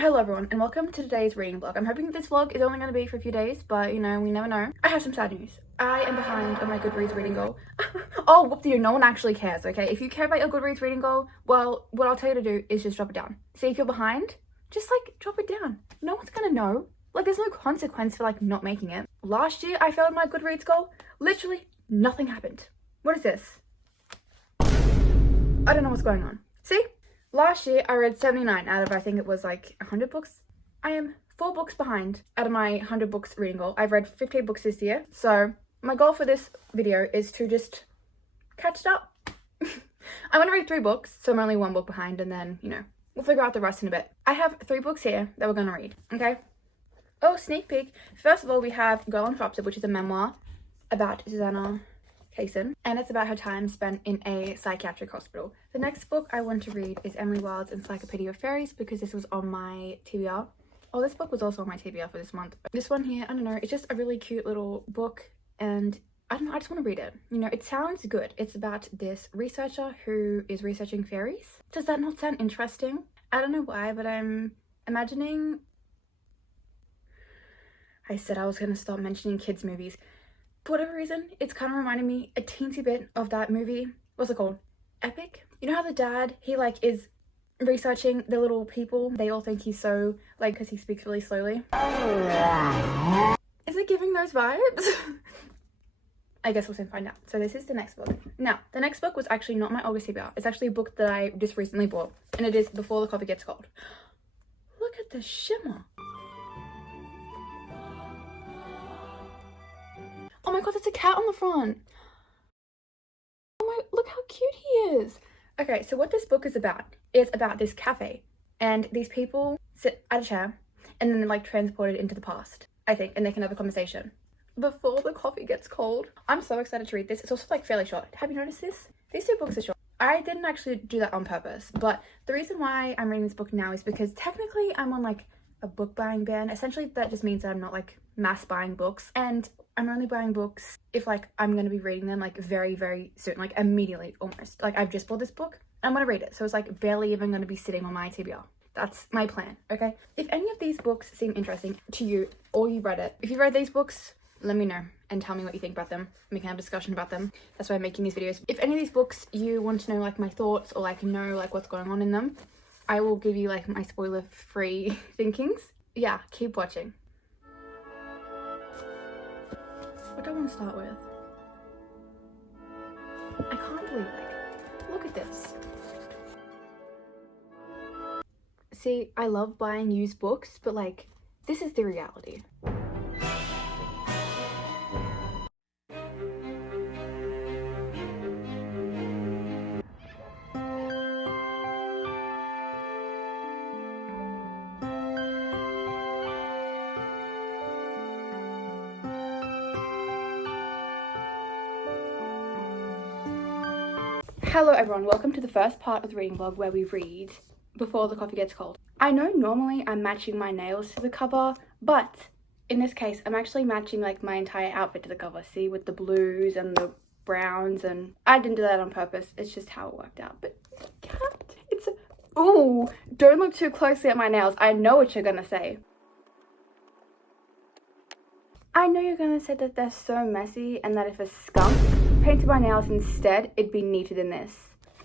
Hello everyone and welcome to today's reading vlog. I'm hoping that this vlog is only going to be for a few days, but you know, we never know. I have some sad news. I am behind on my Goodreads reading goal. Oh, whoop-de-doo, no one actually cares, okay? If you care about your Goodreads reading goal, well, what I'll tell you to do is just drop it down. See, if you're behind, just like drop it down. No one's gonna know. Like, there's no consequence for like not making it. Last year I failed my Goodreads goal. Literally nothing happened. What is this? I don't know what's going on. See? Last year, I read 79 out of, I think it was like 100 books. I am 4 books behind out of my 100 books reading goal. I've read 15 books this year. So my goal for this video is to just catch it up. I want to read 3 books, so I'm only 1 book behind, and then, you know, we'll figure out the rest in a bit. I have 3 books here that we're going to read, okay? Oh, sneak peek. First of all, we have Girl Unfrosted, which is a memoir about Susanna Kaysen, and it's about her time spent in a psychiatric hospital. The next book I want to read is Emily Wilde's Encyclopedia of Fairies, because this was on my TBR. Oh, this book was also on my TBR for this month. This one here, I don't know, it's just a really cute little book, and I don't know, I just want to read it. You know, it sounds good. It's about this researcher who is researching fairies. Does that not sound interesting? I don't know why, but I'm imagining... I said I was going to stop mentioning kids' movies. For whatever reason, it's kind of reminding me a teensy bit of that movie. What's it called? Epic? You know how the dad, he like is researching the little people? They all think he's so, like, because he speaks really slowly. Is it giving those vibes? I guess we'll soon find out. So this is the next book. Now, the next book was actually not my August TBR. It's actually a book that I just recently bought. And it is Before the Coffee Gets Cold. Look at the shimmer. Oh my god, there's a cat on the front. Oh my, look how cute he is. Okay, so what this book is about this cafe, and these people sit at a chair and then they're like transported into the past, I think, and they can have a conversation. Before the Coffee Gets Cold. I'm so excited to read this. It's also like fairly short. Have you noticed this? These 2 books are short. I didn't actually do that on purpose, but the reason why I'm reading this book now is because technically I'm on like a book buying ban. Essentially that just means that I'm not like mass buying books, and I'm only buying books if like I'm gonna be reading them like very, very soon, like immediately almost. Like I've just bought this book, I'm gonna read it, so it's like barely even gonna be sitting on my TBR. That's my plan, okay? If any of these books seem interesting to you, or you read it, if you read these books, let me know and tell me what you think about them. We can have a discussion about them. That's why I'm making these videos. If any of these books you want to know like my thoughts, or like know like what's going on in them, I will give you like my spoiler-free thinkings. Yeah, keep watching. What do I want to start with? I can't believe, like, look at this. See, I love buying used books, but like, this is the reality. Hello everyone, welcome to the first part of the reading vlog where we read Before the Coffee Gets Cold. I know normally I'm matching my nails to the cover, but in this case I'm actually matching like my entire outfit to the cover. See, with the blues and the browns, and I didn't do that on purpose. It's just how it worked out. But cat, it's a... Ooh, don't look too closely at my nails. I know what you're gonna say. I know you're gonna say that they're so messy and that if a skunk painted my nails instead, it'd be neater than this.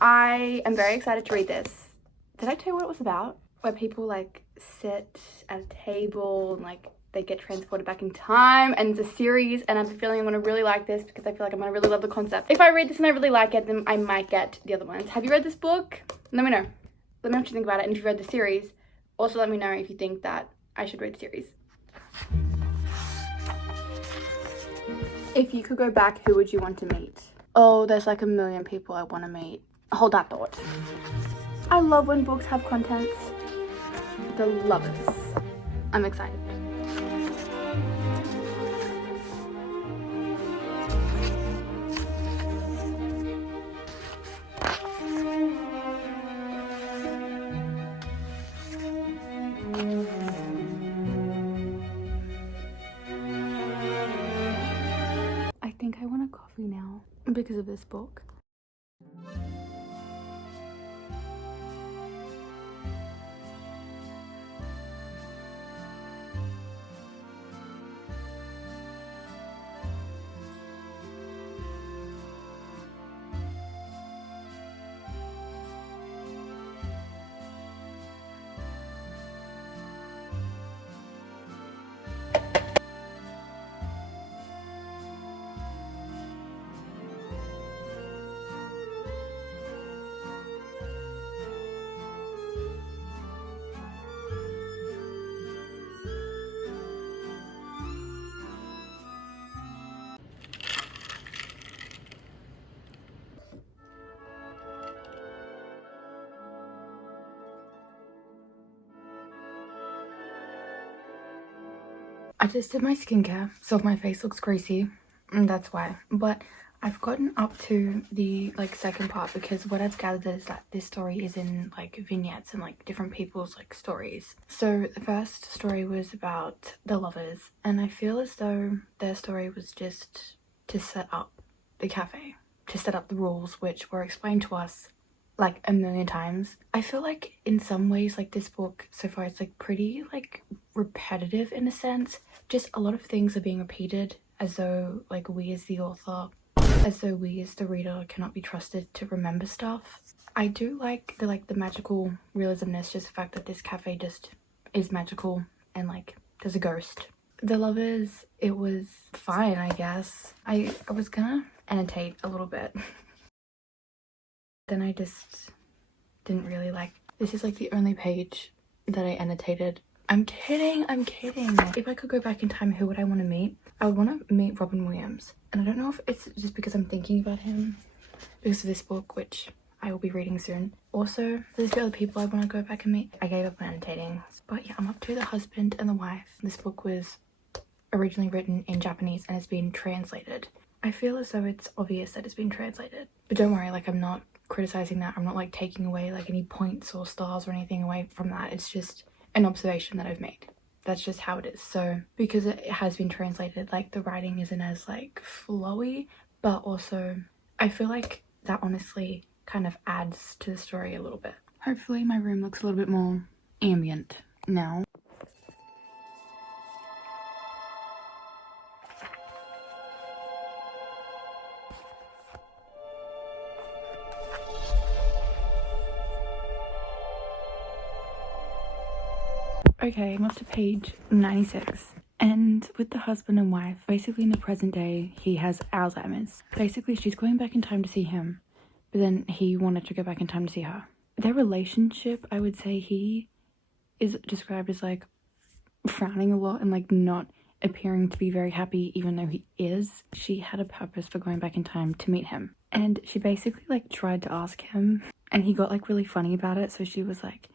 I am very excited to read this. Did I tell you what it was about? Where people like sit at a table and like they get transported back in time, and it's a series, and I have a feeling I'm gonna really like this because I feel like I'm gonna really love the concept. If I read this and I really like it, then I might get the other ones. Have you read this book? Let me know. Let me know what you think about it, and if you read the series, also let me know if you think that I should read the series. If you could go back, who would you want to meet? Oh, there's like a million people I want to meet. Hold that thought. I love when books have contents. The lovers. I'm excited. I think I want a coffee now because of this book. I just did my skincare, so if my face looks greasy, that's why. But I've gotten up to the like second part because what I've gathered is that this story is in like vignettes and like different people's like stories. So the first story was about the lovers, and I feel as though their story was just to set up the cafe, to set up the rules which were explained to us like a million times. I feel like in some ways like this book so far it's like pretty like repetitive in a sense. Just a lot of things are being repeated as though like we as the author, as though we as the reader cannot be trusted to remember stuff. I do like the magical realismness, just the fact that this cafe just is magical and like there's a ghost. The lovers, it was fine, I guess. I was gonna annotate a little bit. Then I just didn't really like. This is like the only page that I annotated. I'm kidding. If I could go back in time, who would I want to meet? I would want to meet Robin Williams. And I don't know if it's just because I'm thinking about him because of this book, which I will be reading soon. Also, there's a few other people I want to go back and meet. I gave up on annotating. But yeah, I'm up to the husband and the wife. This book was originally written in Japanese and it's been translated. I feel as though it's obvious that it's been translated. But don't worry, like I'm not criticizing that. I'm not like taking away like any points or stars or anything away from that. It's just an observation that I've made. That's just how it is. So because it has been translated, like the writing isn't as like flowy, but also I feel like that honestly kind of adds to the story a little bit. Hopefully my room looks a little bit more ambient now. Okay, I'm up to page 96. And with the husband and wife, basically in the present day, he has Alzheimer's. Basically, she's going back in time to see him, but then he wanted to go back in time to see her. Their relationship, I would say he is described as like frowning a lot and like not appearing to be very happy even though he is. She had a purpose for going back in time to meet him. And she basically like tried to ask him and he got like really funny about it. So she was like,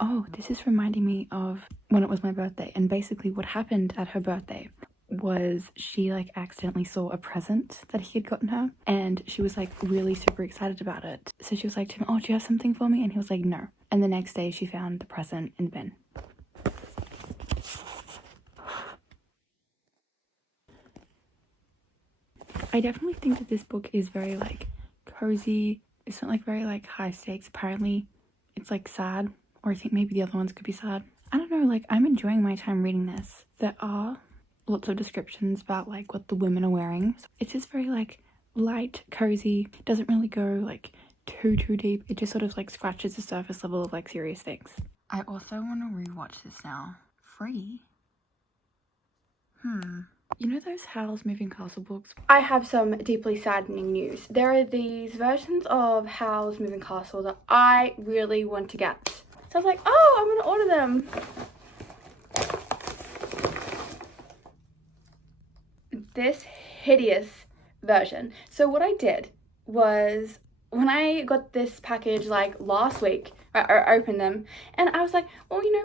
oh, this is reminding me of when it was my birthday. And basically what happened at her birthday was she like accidentally saw a present that he had gotten her and she was like really super excited about it. So she was like to him, oh, do you have something for me? And he was like, no. And the next day she found the present in the bin. I definitely think that this book is very like cozy. It's not like very like high stakes. Apparently it's like sad, or I think maybe the other ones could be sad. I don't know, like I'm enjoying my time reading this. There are lots of descriptions about like what the women are wearing. So it's just very like light, cozy. It doesn't really go like too deep. It just sort of like scratches the surface level of like serious things. I also want to rewatch this now. Free? You know those Howl's Moving Castle books? I have some deeply saddening news. There are these versions of Howl's Moving Castle that I really want to get. So I was like, oh, I'm gonna order them. This hideous version. So what I did was when I got this package like last week, I opened them and I was like, well, you know,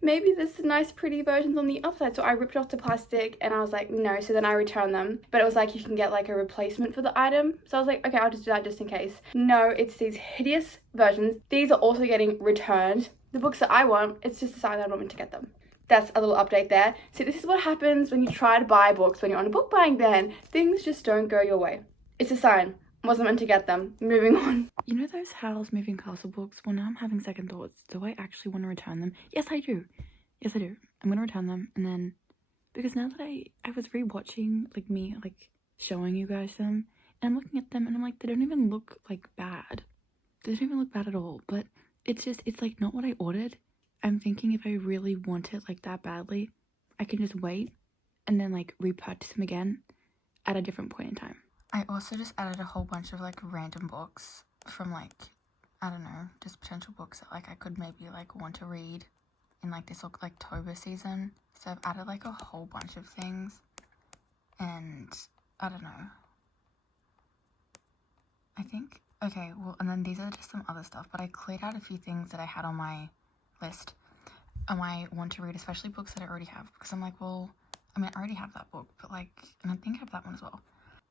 maybe there's nice pretty versions on the other side. So I ripped off the plastic and I was like, no. So then I returned them, but it was like you can get like a replacement for the item. So I was like, okay, I'll just do that just in case. No, it's these hideous versions. These are also getting returned. The books that I want, it's just a sign that I'm not meant to get them. That's a little update there. So this is what happens when you try to buy books when you're on a book buying ban. Things just don't go your way. It's a sign. Wasn't meant to get them. Moving on. You know those Howl's Moving Castle books? Well, now I'm having second thoughts. Do I actually want to return them? Yes, I do. Yes, I do. I'm going to return them. And then, because now that I was rewatching, like me, like showing you guys them, and I'm looking at them and I'm like, they don't even look like bad. They don't even look bad at all. But it's just, it's like not what I ordered. I'm thinking if I really want it like that badly, I can just wait and then like repurchase them again at a different point in time. I also just added a whole bunch of like random books from like, I don't know, just potential books that like I could maybe like want to read in like this like October season. So I've added like a whole bunch of things and I don't know. I think, okay, well, and then these are just some other stuff, but I cleared out a few things that I had on my list. I want to read, especially books that I already have, because I'm like, well, I mean, I already have that book, but like, and I think I have that one as well.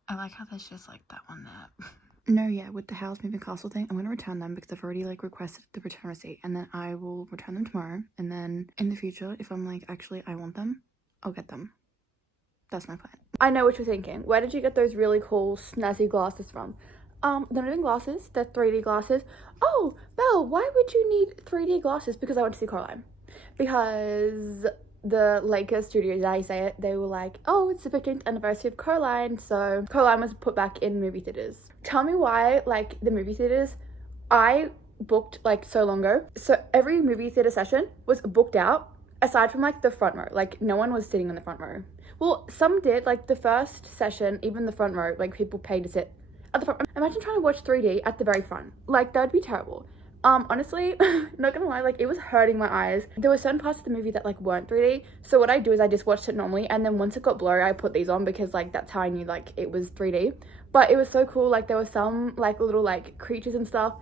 I like how there's just like that one there. No, yeah, with the House Moving Castle thing, I'm going to return them because I've already like requested the return receipt, and then I will return them tomorrow. And then in the future, if I'm like, actually, I want them, I'll get them. That's my plan. I know what you're thinking. Where did you get those really cool snazzy glasses from? They're not even glasses, they're 3D glasses. Oh, Belle, why would you need 3D glasses? Because I went to see Coraline. Because the Lakers studios, I say it, they were like, oh, it's the 15th anniversary of Coraline, so Coraline was put back in movie theaters. Tell me why, like, the movie theaters, I booked like so long ago, so every movie theater session was booked out aside from like the front row. Like, no one was sitting in the front row. Well, some did, like the first session, even the front row, like people paid to sit at the front. Imagine trying to watch 3D at the very front. Like, that would be terrible. Honestly, not gonna lie, like it was hurting my eyes. There were certain parts of the movie that like weren't 3D. So what I do is I just watched it normally, and then once it got blurry, I put these on because like that's how I knew like it was 3D. But it was so cool. Like there were some like little like creatures and stuff.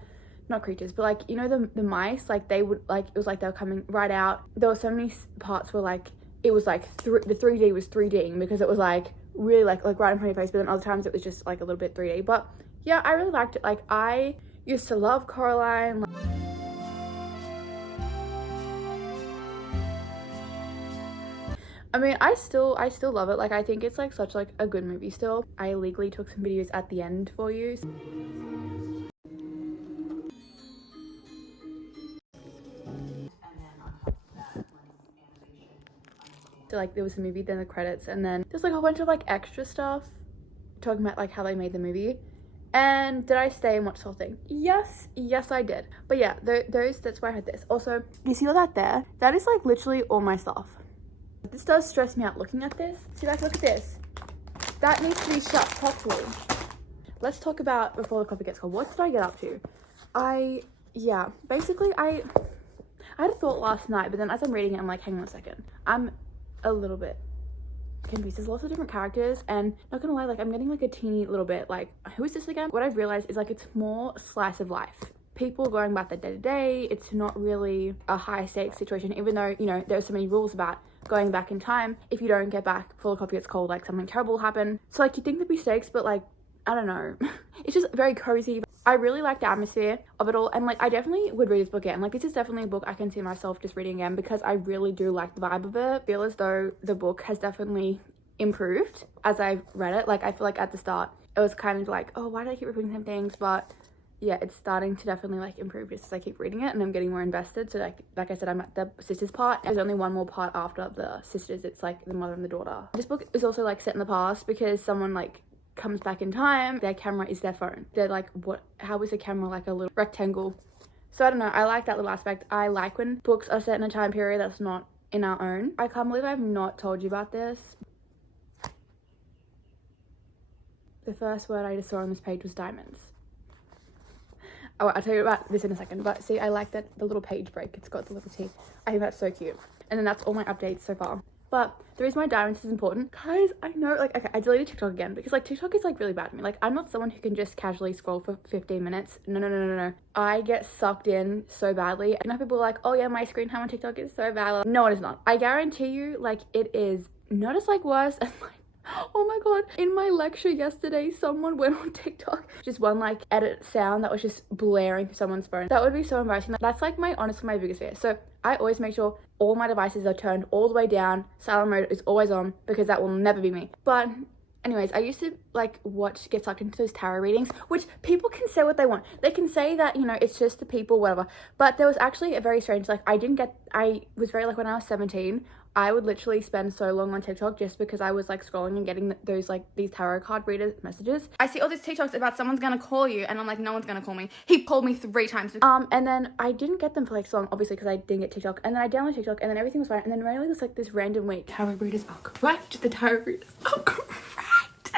Not creatures, but like, you know, the mice, like they would like, it was like they were coming right out. There were so many parts where like it was like the 3D was 3Ding because it was like really like right in front of your face, but then other times it was just like a little bit 3D. But yeah, I really liked it. Like, I used to love Coraline. I mean, I still love it. Like, I think it's like such like a good movie still. I illegally took some videos at the end for you. So like there was a movie, then the credits, and then there's like a whole bunch of like extra stuff talking about like how they made the movie. And did I stay and watch the whole thing? Yes I did. But yeah, that's why I had this. Also, you see all that there? That is like literally all my stuff. This does stress me out looking at this. See, like, look at this. That needs to be shut properly. Let's talk about before the coffee gets cold. What did I get up to? Yeah, basically I had a thought last night, but then as I'm reading it, I'm like, hang on a second. I'm a little bit confused. There's lots of different characters, and not gonna lie, like I'm getting like a teeny little bit like, who is this again? What I've realized is like it's more slice of life. People going about their day-to-day. It's not really a high stakes situation, even though, you know, there are so many rules about going back in time. If you don't get back before the coffee gets cold, like something terrible will happen. So like you think there'd be stakes, but like, I don't know. It's just very cozy. I really like the atmosphere of it all, and like I definitely would read this book again. Like, this is definitely a book I can see myself just reading again because I really do like the vibe of it. I feel as though the book has definitely improved as I've read it. Like, I feel like at the start it was kind of like, oh, why do I keep repeating the same things? But yeah, it's starting to definitely like improve just as I keep reading it, and I'm getting more invested. So like I said, I'm at the sisters part. There's only one more part after the sisters. It's like the mother and the daughter. This book is also like set in the past because someone like comes back in time. Their camera is their phone. They're like, what, how is a camera like a little rectangle? So I don't know, I like that little aspect. I like when books are set in a time period that's not in our own. I can't believe I've not told you about this. The first word I just saw on this page was diamonds. Oh, I'll tell you about this in a second, but see, I like that the little page break, it's got the little T. I think that's so cute. And then that's all my updates so far. But the reason why diamonds is important, guys, I know, like, okay, I deleted TikTok again because like TikTok is like really bad for me. Like, I'm not someone who can just casually scroll for 15 minutes. No. I get sucked in so badly. I know people are like, oh yeah, my screen time on TikTok is so bad. No, it is not. I guarantee you, like, it is not as like worse as like, oh my god, in my lecture yesterday, someone went on TikTok, just one like edit sound that was just blaring through someone's phone. That would be so embarrassing. That's like honestly my biggest fear. So I always make sure all my devices are turned all the way down. Silent mode is always on because that will never be me. But anyways, I used to like get sucked into those tarot readings, which people can say what they want. They can say that, you know, it's just the people, whatever. But there was actually a very strange, like I was very like when I was 17, I would literally spend so long on TikTok just because I was like scrolling and getting those like these tarot card reader messages. I see all these TikToks about someone's gonna call you, and I'm like, no one's gonna call me. He called me 3 times. And then I didn't get them for like so long, obviously, because I didn't get TikTok. And then I downloaded TikTok, and then everything was fine. And then randomly, this like this random week, tarot readers are correct. The tarot readers are correct.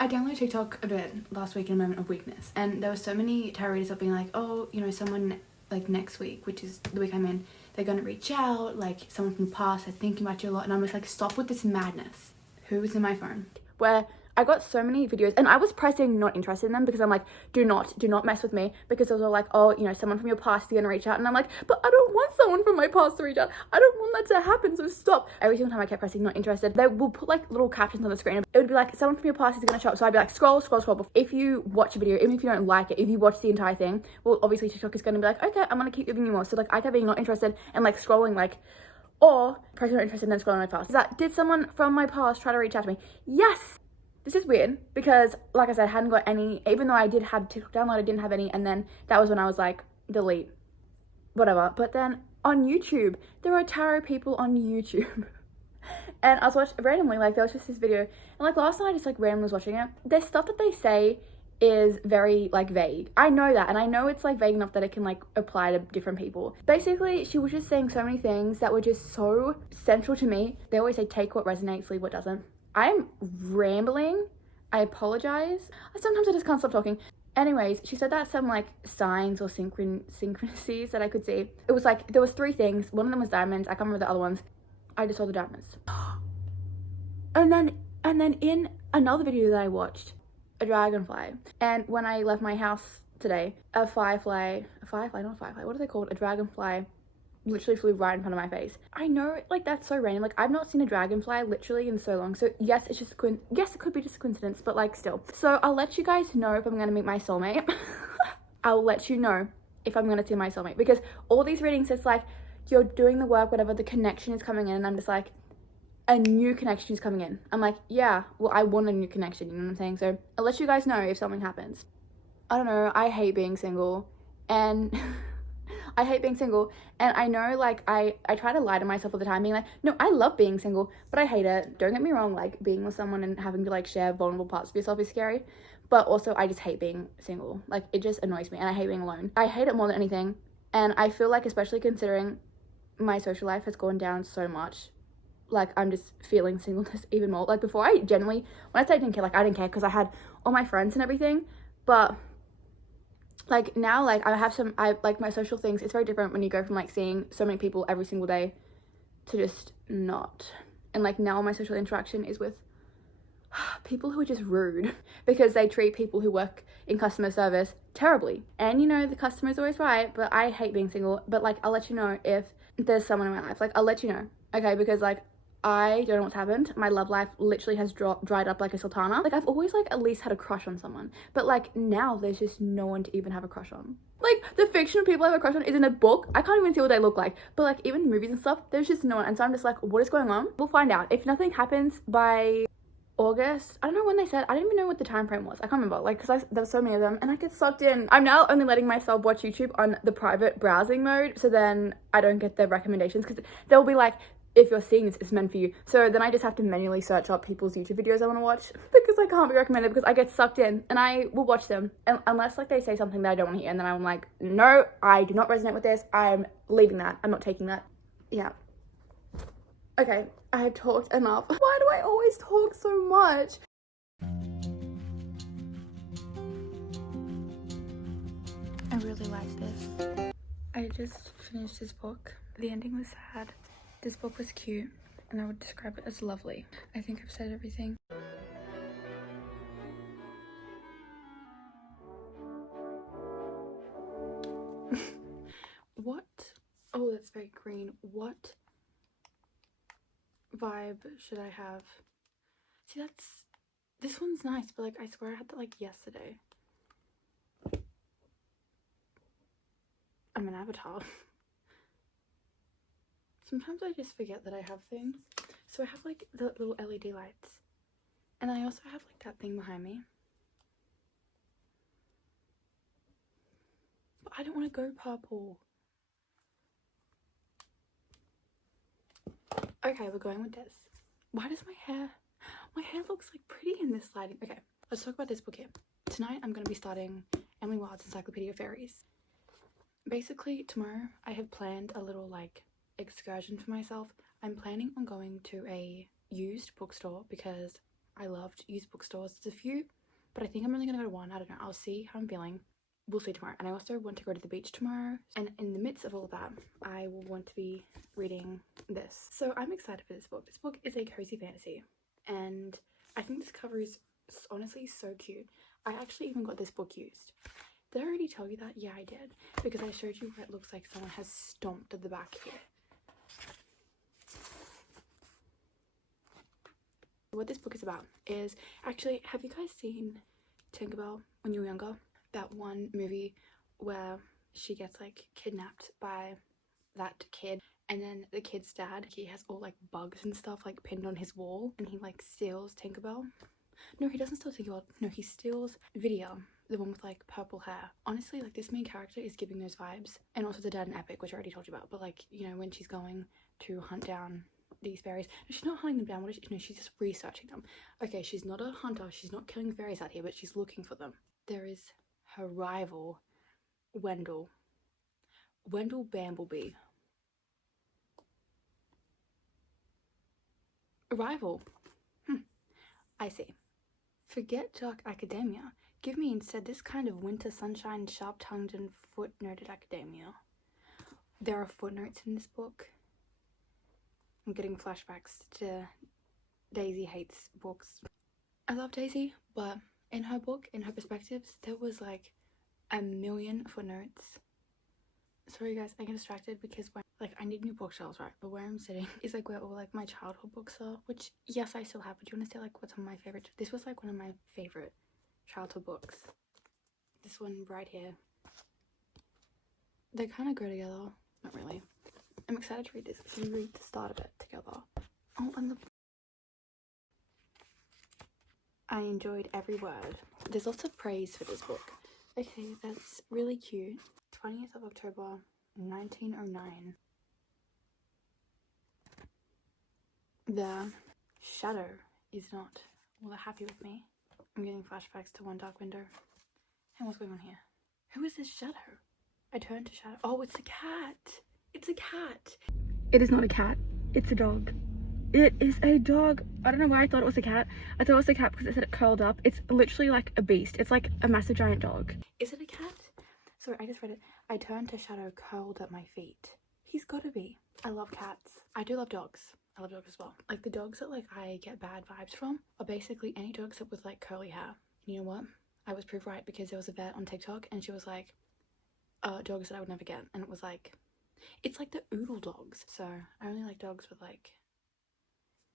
I downloaded TikTok a bit last week in a moment of weakness, and there were so many tarot readers up being like, oh, you know, someone like next week, which is the week I'm in, they're gonna reach out, like someone from the past, they're thinking about you a lot. And I'm just like, stop with this madness. Who is in my phone? Where I got so many videos, and I was pressing not interested in them because I'm like, do not mess with me, because those are like, oh, you know, someone from your past is gonna reach out, and I'm like, but I don't want someone from my past to reach out. I don't want that to happen, so stop. Every single time I kept pressing not interested, they will put like little captions on the screen. It would be like, someone from your past is gonna show up. So I'd be like, scroll. If you watch a video, even if you don't like it, if you watch the entire thing, well, obviously TikTok is gonna be like, okay, I'm gonna keep giving you more. So like, I kept being not interested and like scrolling, like, or pressing not interested and then scrolling my past. Is that, did someone from my past try to reach out to me? Yes. This is weird because, like I said, I hadn't got any, even though I did have TikTok download, I didn't have any, and then that was when I was like, delete, whatever. But then on YouTube, there are tarot people on YouTube. And I was watching randomly, like, there was just this video, and like last night I just like randomly was watching it. There's stuff that they say is very like vague. I know that, and I know it's like vague enough that it can like apply to different people. Basically, she was just saying so many things that were just so central to me. They always say, take what resonates, leave what doesn't. I'm rambling. I apologize. Sometimes I just can't stop talking. Anyways, she said that some like signs or synchronicities that I could see. It was like, there was 3 things. One of them was diamonds. I can't remember the other ones. I just saw the diamonds. And then in another video that I watched, a dragonfly. And when I left my house today, not a firefly, what are they called? A dragonfly literally flew right in front of my face. I know, like, that's so random. Like, I've not seen a dragonfly literally in so long. So yes, it's just yes, it could be just a coincidence, but like still. So I'll let you guys know if I'm gonna meet my soulmate. I'll let you know if I'm gonna see my soulmate, because all these readings, it's like you're doing the work, whatever, the connection is coming in, and I'm just like, a new connection is coming in. I'm like, yeah, well, I want a new connection, you know what I'm saying? So I'll let you guys know if something happens. I don't know, I hate being single, and I hate being single, and I know, like, I try to lie to myself all the time, being like, no, I love being single, but I hate it. Don't get me wrong, like, being with someone and having to, like, share vulnerable parts of yourself is scary, but also I just hate being single. Like, it just annoys me, and I hate being alone. I hate it more than anything, and I feel like, especially considering my social life has gone down so much, like, I'm just feeling singleness even more. Like, before, I generally, when I say I didn't care, like, I didn't care because I had all my friends and everything, but like now, like, I like my social things, it's very different when you go from like seeing so many people every single day to just not. And like now my social interaction is with people who are just rude because they treat people who work in customer service terribly. And you know, the customer's always right, but I hate being single. But like, I'll let you know if there's someone in my life. Like, I'll let you know, okay? Because like, I don't know what's happened. My love life literally has dried up like a sultana. Like, I've always like at least had a crush on someone, but like now there's just no one to even have a crush on. Like, the fictional people I have a crush on is in a book. I can't even see what they look like, but like even movies and stuff, there's just no one. And so I'm just like, what is going on? We'll find out. If nothing happens by August, I don't know when they said. I didn't even know what the time frame was. I can't remember, like, because there were so many of them and I get sucked in. I'm now only letting myself watch YouTube on the private browsing mode, so then I don't get the recommendations, because they'll be like, if you're seeing this, it's meant for you. So then I just have to manually search up people's YouTube videos I want to watch, because I can't be recommended, because I get sucked in and I will watch them, and unless like they say something that I don't want to hear, and then I'm like, no, I do not resonate with this, I'm leaving that, I'm not taking that. Yeah, okay, I have talked enough. Why do I always talk so much? I really like this. I just finished this book. The ending was sad. This book was cute, and I would describe it as lovely. I think I've said everything. What? Oh, that's very green. What vibe should I have? See, this one's nice, but like, I swear I had that like yesterday. I'm an avatar. Sometimes I just forget that I have things. So I have like the little LED lights, and I also have like that thing behind me. But I don't want to go purple. Okay, we're going with this. Why does my hair looks like pretty in this lighting? Okay, let's talk about this book here. Tonight I'm going to be starting Emily Wilde's Encyclopedia of Fairies. Basically, tomorrow I have planned a little like excursion for myself. I'm planning on going to a used bookstore because I loved used bookstores. There's a few, but I think I'm only gonna go to one. I don't know, I'll see how I'm feeling. We'll see tomorrow. And I also want to go to the beach tomorrow, and in the midst of all of that, I will want to be reading this. So I'm excited for this book. This book is a cozy fantasy, and I think this cover is It's honestly so cute. I actually even got this book used. Did I already tell you that? Yeah, I did. Because I showed you where it looks like someone has stomped at the back here. What this book is about is, actually, have you guys seen Tinkerbell when you were younger? That one movie where she gets like kidnapped by that kid, and then the kid's dad, he has all like bugs and stuff like pinned on his wall, and he like steals Tinkerbell. No, he doesn't steal Tinkerbell. No, he steals Vidya, the one with like purple hair. Honestly, like this main character is giving those vibes. And also the dad in Epic, which I already told you about. But like, you know, when she's going to hunt down these fairies. No, she's not hunting them down. What is she? No, she's just researching them. Okay, she's not a hunter. She's not killing fairies out here, but she's looking for them. There is her rival, Wendell. Wendell Bamblebee. A rival? I see. Forget dark academia. Give me instead this kind of winter sunshine, sharp-tongued and footnoted academia. There are footnotes in this book. I'm getting flashbacks to Daisy hates books. I love Daisy, but in her book, in her perspectives, there was like a million footnotes. Sorry guys, I get distracted because like I need new bookshelves, right? But where I'm sitting is like where all like my childhood books are, which yes I still have, but do you want to say like what's some of my favorite? This was like one of my favorite childhood books. This one right here. They kind of go together. Not really. I'm excited to read this. Can we read the start of it together? Oh, and I enjoyed every word. There's lots of praise for this book. Okay, that's really cute. 20th of October, 1909. The shadow is not all that happy with me. I'm getting flashbacks to one dark window. And what's going on here? Who is this shadow? I turn to shadow. Oh, it's a cat. It's a cat. It is not a cat. It's a dog. It is a dog. I don't know why I thought it was a cat. I thought it was a cat because it said it curled up. It's literally like a beast. It's like a massive giant dog. Is it a cat? Sorry, I just read it. I turned to shadow curled at my feet. He's gotta be. I love cats. I do love dogs. I love dogs as well. Like the dogs that like I get bad vibes from are basically any dogs that with like curly hair. And you know what? I was proved right because there was a vet on TikTok and she was like, dogs that I would never get. And it was like, it's like the oodle dogs. So I only like dogs with like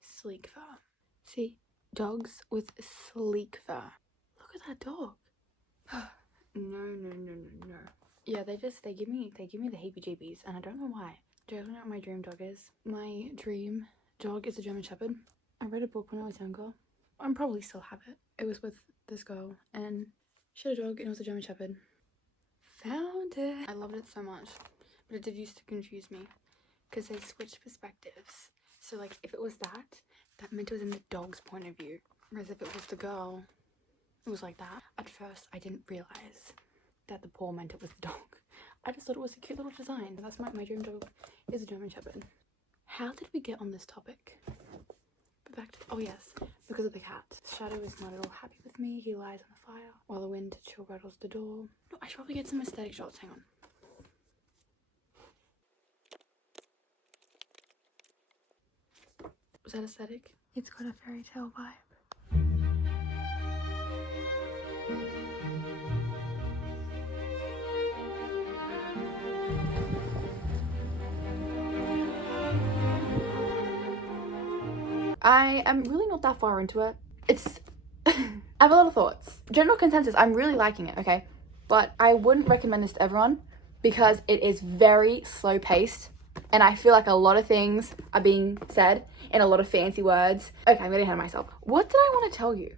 sleek fur. See? Dogs with sleek fur. Look at that dog. No. Yeah, they give me the heebie-jeebies and I don't know why. Do you know what my dream dog is? My dream dog is a German Shepherd. I read a book when I was younger. I probably still have it. It was with this girl and she had a dog and it was a German Shepherd. Found it. I loved it so much. But it did used to confuse me because they switched perspectives. So like if it was that meant it was in the dog's point of view. Whereas if it was the girl, it was like that. At first I didn't realise that the paw meant it was the dog. I just thought it was a cute little design. That's my dream dog is a German Shepherd. How did we get on this topic? But back to, oh yes, because of the cat. Shadow is not at all happy with me. He lies on the fire while the wind chill rattles the door. No, I should probably get some aesthetic shots. Hang on. Was that aesthetic? It's got a fairy tale vibe. I am really not that far into it. It's I have a lot of thoughts. General consensus, I'm really liking it, okay? But I wouldn't recommend this to everyone because it is very slow paced and I feel like a lot of things are being said in a lot of fancy words. Okay, I'm getting ahead of myself. What did I want to tell you?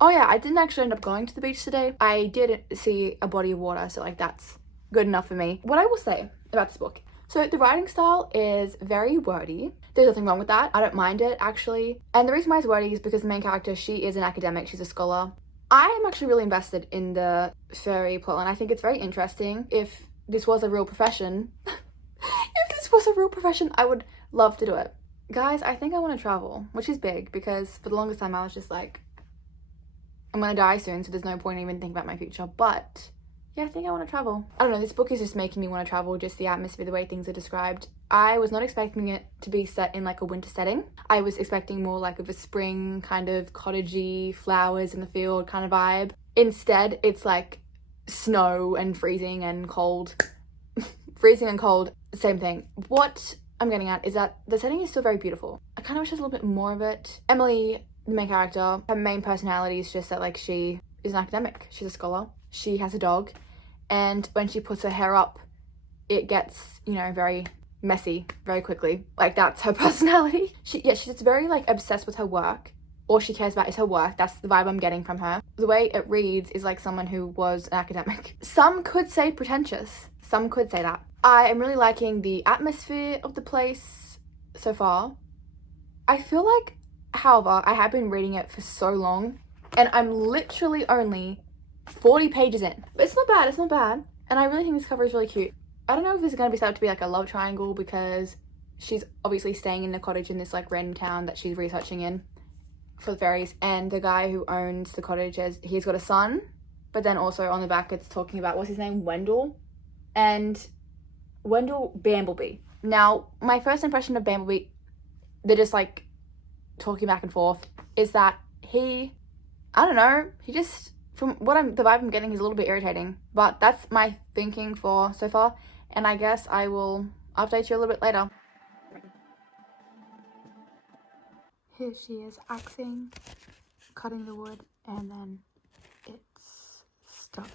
Oh yeah, I didn't actually end up going to the beach today. I did see a body of water, so like that's good enough for me. What I will say about this book. So the writing style is very wordy. There's nothing wrong with that. I don't mind it actually. And the reason why it's wordy is because the main character, she is an academic, she's a scholar. I am actually really invested in the fairy plotline. I think it's very interesting. If this was a real profession, I would love to do it. Guys, I think I want to travel, which is big because for the longest time I was just like, I'm gonna die soon, so there's no point in even thinking about my future. But yeah, I think I want to travel. I don't know, this book is just making me want to travel, just the atmosphere, the way things are described. I was not expecting it to be set in like a winter setting. I was expecting more like of a spring kind of cottagey, flowers in the field kind of vibe. Instead, it's like snow and freezing and cold. Freezing and cold, same thing. What I'm getting at is that the setting is still very beautiful. I kind of wish there's a little bit more of it. Emily, the main character, her main personality is just that like she is an academic. She's a scholar. She has a dog. And when she puts her hair up, it gets, you know, very messy very quickly. Like, that's her personality. She's just very like obsessed with her work. All she cares about is her work. That's the vibe I'm getting from her. The way it reads is like someone who was an academic. Some could say pretentious. Some could say that. I am really liking the atmosphere of the place so far. I feel like, however, I have been reading it for so long and I'm literally only 40 pages in. But it's not bad, it's not bad. And I really think this cover is really cute. I don't know if this is going to be set up to be like a love triangle because she's obviously staying in a cottage in this like random town that she's researching in for the fairies, and the guy who owns the cottage, he's got a son, but then also on the back it's talking about, what's his name, Wendell Bambleby. Now, my first impression of Bambleby, they're just like talking back and forth, is that he just, from what the vibe I'm getting, he's a little bit irritating. But that's my thinking for so far, and I guess I will update you a little bit later. Here she is axing, cutting the wood, and then it's stuck.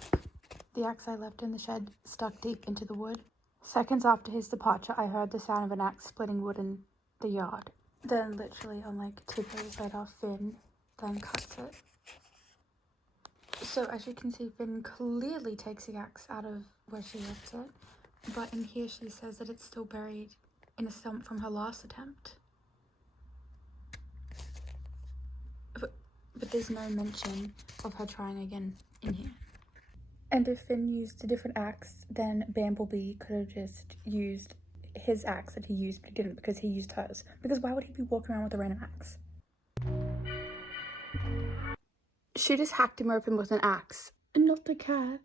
The axe I left in the shed stuck deep into the wood. Seconds after his departure, I heard the sound of an axe splitting wood in the yard. Then literally on like 2 pages later, Finn then cuts it. So as you can see, Finn clearly takes the axe out of where she left it, but in here she says that it's still buried in a stump from her last attempt. But there's no mention of her trying again in here. And if Finn used a different axe, then Bambleby could have just used his axe that he used, but he didn't because he used hers. Because why would he be walking around with a random axe? She just hacked him open with an axe. And not the cat.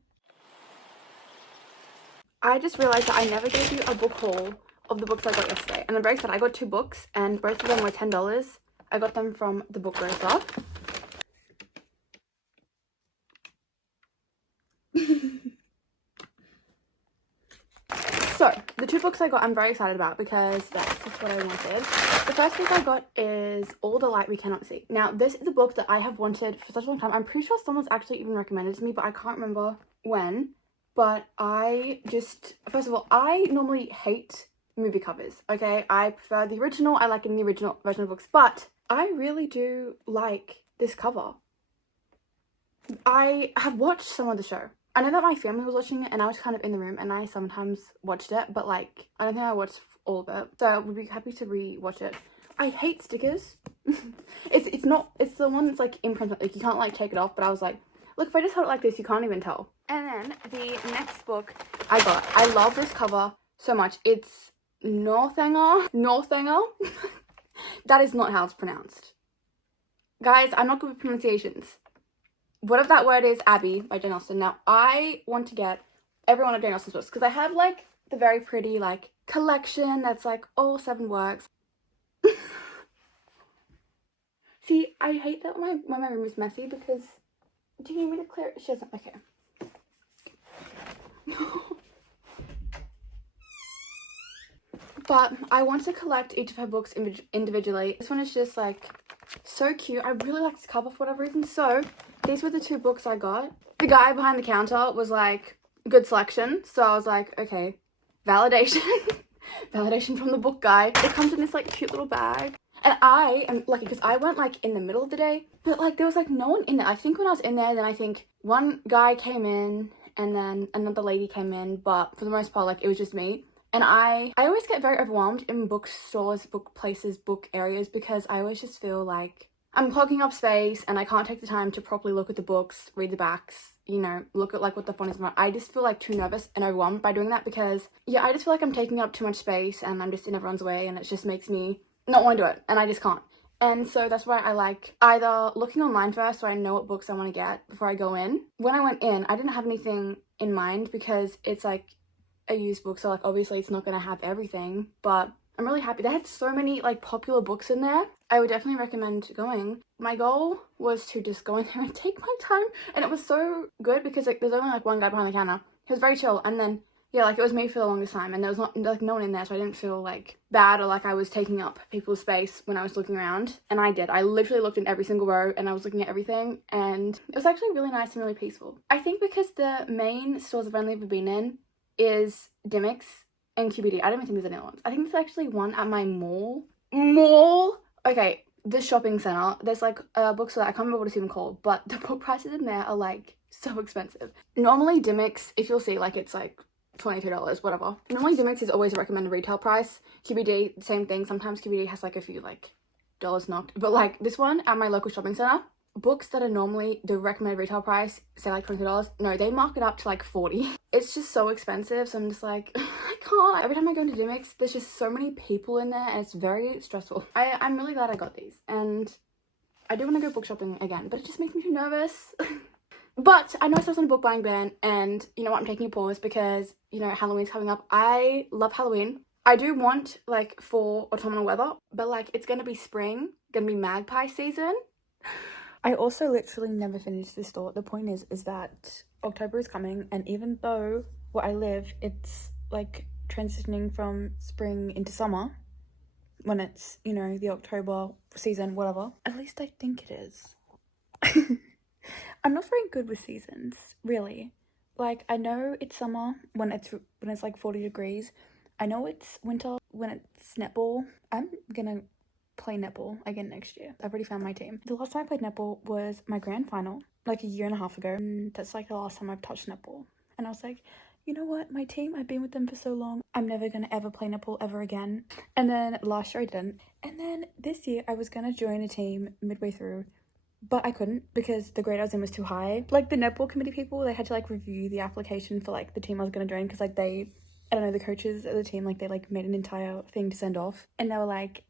I just realised that I never gave you a book haul of the books I got yesterday. And I'm very excited. I got 2 books and both of them were $10. I got them from the book grocer. So, the 2 books I got I'm very excited about because that's just what I wanted. The first book I got is All the Light We Cannot See. Now, this is a book that I have wanted for such a long time. I'm pretty sure someone's actually even recommended it to me, but I can't remember when. But I just, first of all, I normally hate movie covers, okay? I prefer the original. I like in the original version of books, but I really do like this cover. I have watched some of the show. I know that my family was watching it and I was kind of in the room and I sometimes watched it, but like, I don't think I watched all of it. So I would be happy to re-watch it. I hate stickers. it's the one that's like imprinted, like you can't like take it off, but I was like, look, if I just hold it like this, you can't even tell. And then the next book I got, I love this cover so much. It's Northanger. That is not how it's pronounced. Guys, I'm not good with pronunciations. Whatever that word is, Abby by Jane Austen. Now, I want to get every one of Jane Austen's books because I have like the very pretty like collection that's like all 7 works. See, I hate that when my room is messy because, do you need me to clear it? She doesn't, okay. But I want to collect each of her books individually. This one is just like so cute. I really like this cover for whatever reason. So these were the 2 books I got. The guy behind the counter was like, good selection. So I was like, okay, validation. Validation from the book guy. It comes in this like cute little bag. And I am lucky because I went like in the middle of the day, but like there was like no one in there. I think when I was in there, then I think one guy came in and then another lady came in, but for the most part, like it was just me. And I always get very overwhelmed in bookstores, book places, book areas because I always just feel like I'm clogging up space and I can't take the time to properly look at the books, read the backs, you know, look at like what the font is about. I just feel like too nervous and overwhelmed by doing that because, yeah, I just feel like I'm taking up too much space and I'm just in everyone's way and it just makes me not want to do it and I just can't. And so that's why I like either looking online first so I know what books I want to get before I go in. When I went in, I didn't have anything in mind because it's like a used book, so like obviously it's not going to have everything, but I'm really happy. They had so many like popular books in there. I would definitely recommend going. My goal was to just go in there and take my time, and it was so good because like there's only like one guy behind the counter. He was very chill, and then yeah, like it was me for the longest time, and there was not like no one in there, so I didn't feel like bad or like I was taking up people's space when I was looking around. And I did. I literally looked in every single row and I was looking at everything, and it was actually really nice and really peaceful. I think because the main stores I've only ever been in is Dimmicks and QBD. I don't even think there's any other ones. I think there's actually one at my mall. Okay, the shopping center. There's like a bookstore that I can't remember what it's even called, but the book prices in there are like so expensive. Normally Dimmicks, if you'll see, like it's like $22, whatever. Normally Dimmicks is always a recommended retail price. QBD, same thing. Sometimes QBD has like a few like dollars knocked, but like this one at my local shopping center, books that are normally the recommended retail price, say like $20, no, they mark it up to like 40. It's just so expensive, so I'm just like, I can't. Every time I go into Dimmicks, there's just so many people in there and it's very stressful. I'm really glad I got these, and I do want to go book shopping again, but it just makes me too nervous. But I know I was on a book buying ban, and you know what, I'm taking a pause because, you know, Halloween's coming up. I love Halloween. I do want like for autumnal weather, but like it's gonna be spring, gonna be magpie season. I also literally never finished this thought. The point is that October is coming, and even though where I live, it's like transitioning from spring into summer when it's, you know, the October season, whatever. At least I think it is. I'm not very good with seasons, really. Like, I know it's summer when it's like 40 degrees. I know it's winter when it's netball. I'm gonna play netball again next year. I've already found my team. The last time I played netball was my grand final, like a year and a half ago. And that's like the last time I've touched netball. And I was like, you know what? My team, I've been with them for so long. I'm never gonna ever play netball ever again. And then last year I didn't. And then this year I was gonna join a team midway through, but I couldn't because the grade I was in was too high. Like the netball committee people, they had to like review the application for like the team I was gonna join because like I don't know, the coaches of the team, like they like made an entire thing to send off, and they were like,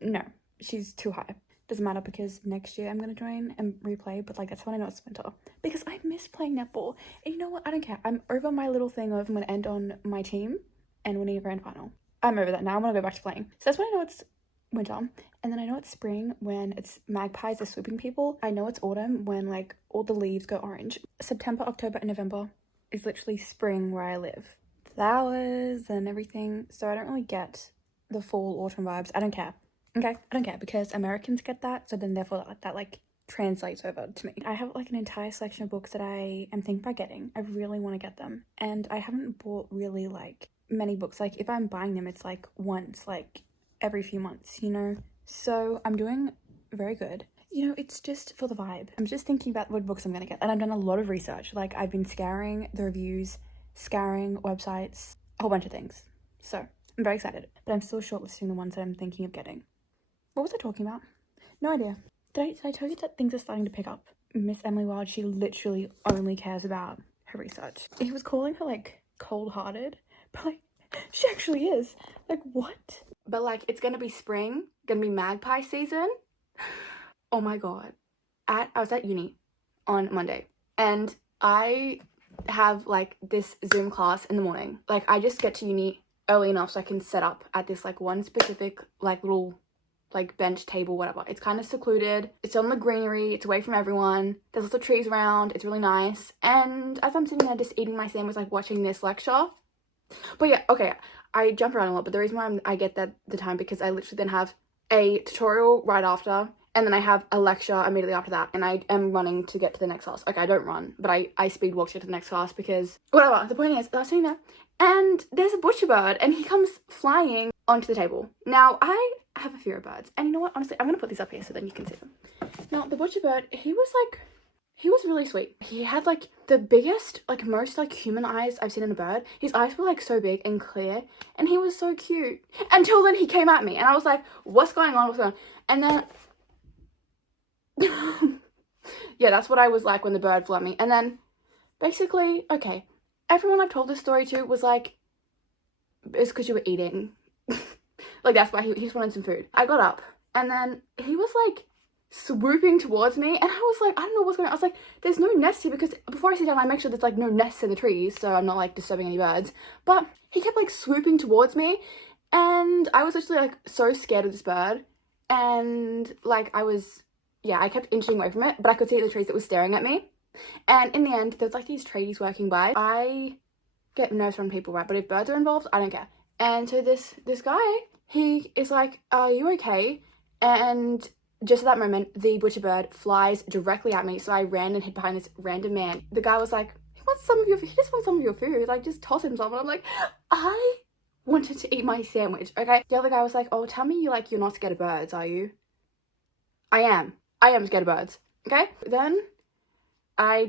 no, she's too high. Doesn't matter because next year I'm gonna join and replay, but like that's when I know it's winter because I miss playing netball. And you know what? I don't care. I'm over my little thing of I'm gonna end on my team and winning a grand final. I'm over that now. I want to go back to playing. So that's when I know it's winter. And then I know it's spring when it's magpies are swooping people. I know it's autumn when like all the leaves go orange. September, October, and November is literally spring where I live. Flowers and everything. So I don't really get the fall autumn vibes. I don't care. Okay, I don't care because Americans get that. So then therefore that like translates over to me. I have like an entire selection of books that I am thinking about getting. I really want to get them. And I haven't bought really like many books. Like if I'm buying them, it's like once, like every few months, you know? So I'm doing very good. You know, it's just for the vibe. I'm just thinking about what books I'm gonna get, and I've done a lot of research. Like I've been scouring the reviews, scouring websites, a whole bunch of things. So I'm very excited, but I'm still shortlisting the ones that I'm thinking of getting. What was I talking about? No idea. Did I tell you that things are starting to pick up? Miss Emily Wilde, she literally only cares about her research. He was calling her like cold-hearted, but like she actually is. Like what? But like it's gonna be spring, gonna be magpie season. Oh my god. I was at uni on Monday, and I have like this Zoom class in the morning. Like I just get to uni early enough so I can set up at this like one specific like little like bench, table, whatever. It's kind of secluded. It's on the greenery. It's away from everyone. There's lots of trees around. It's really nice. And as I'm sitting there just eating my sandwich, like watching this lecture. But yeah, okay, I jump around a lot, but the reason why I get that the time because I literally then have a tutorial right after, and then I have a lecture immediately after that, and I am running to get to the next class. Okay, I don't run, but I speed walk to get to the next class because whatever. The point is, I was sitting there, and there's a butcher bird, and he comes flying onto the table. Now, I have a fear of birds, and you know what? Honestly, I'm gonna put these up here so then you can see them. Now, the butcher bird, he was really sweet. He had like the biggest, like most like human eyes I've seen in a bird. His eyes were like so big and clear, and he was so cute. Until then he came at me and I was like, what's going on? What's going on? And then yeah, that's what I was like when the bird flew at me. And then basically, okay, everyone I've told this story to was like, it's because you were eating. Like that's why he just wanted some food. I got up And then he was like swooping towards me, and I was like, I don't know what's going on. I was like, there's no nest here, because before I sit down I make sure there's like no nests in the trees so I'm not like disturbing any birds. But he kept like swooping towards me, and I was actually like so scared of this bird, and like I kept inching away from it, but I could see the trees that was staring at me. And in the end, there's like these tradies working by. I get nervous from people, right? But if birds are involved, I don't care. And so this guy, he is like, are you okay? And just at that moment, the butcher bird flies directly at me. So I ran and hid behind this random man. The guy was like, he just wants some of your food. Like, just toss him some. And I'm like, I wanted to eat my sandwich, okay? The other guy was like, oh, tell me you're not scared of birds, are you? I am scared of birds, okay? Then I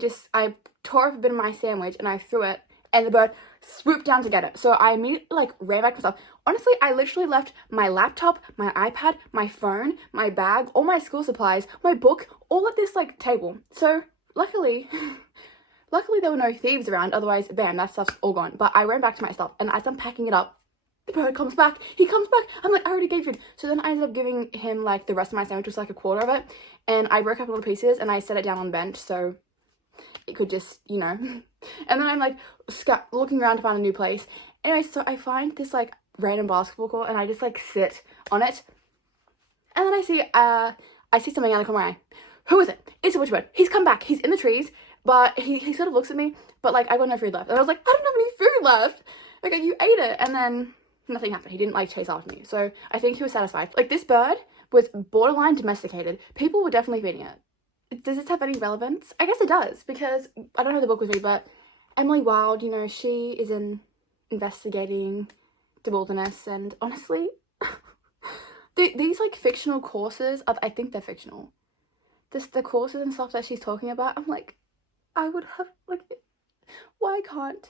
tore up a bit of my sandwich and I threw it, and the bird swooped down to get it. So I immediately like ran back to myself. Honestly, I literally left my laptop, my iPad, my phone, my bag, all my school supplies, my book, all at this like table. So luckily there were no thieves around, otherwise bam, that stuff's all gone. But I ran back to my stuff, and as I'm packing it up, the bird comes back. He comes back. I'm like, I already gave food. So then I ended up giving him like the rest of my sandwich, was like a quarter of it, and I broke up little pieces and I set it down on the bench so it could just, you know. And then I'm like looking around to find a new place. Anyway, so I find this like random basketball court, and I just like sit on it, and then I see something out of the corner of my eye. Who is it? It's a witchbird. He's come back. He's in the trees, but he sort of looks at me, but like I got no food left, and I was like, I don't have any food left. Like, you ate it. And then nothing happened. He didn't like chase after me, so I think he was satisfied. Like, this bird was borderline domesticated. People were definitely feeding it. Does this have any relevance? I guess it does, because I don't have the book with me, but Emily Wilde, you know, she is investigating the wilderness, and honestly, these like fictional courses, I think they're fictional. The courses and stuff that she's talking about, I'm like, I would have, like, why can't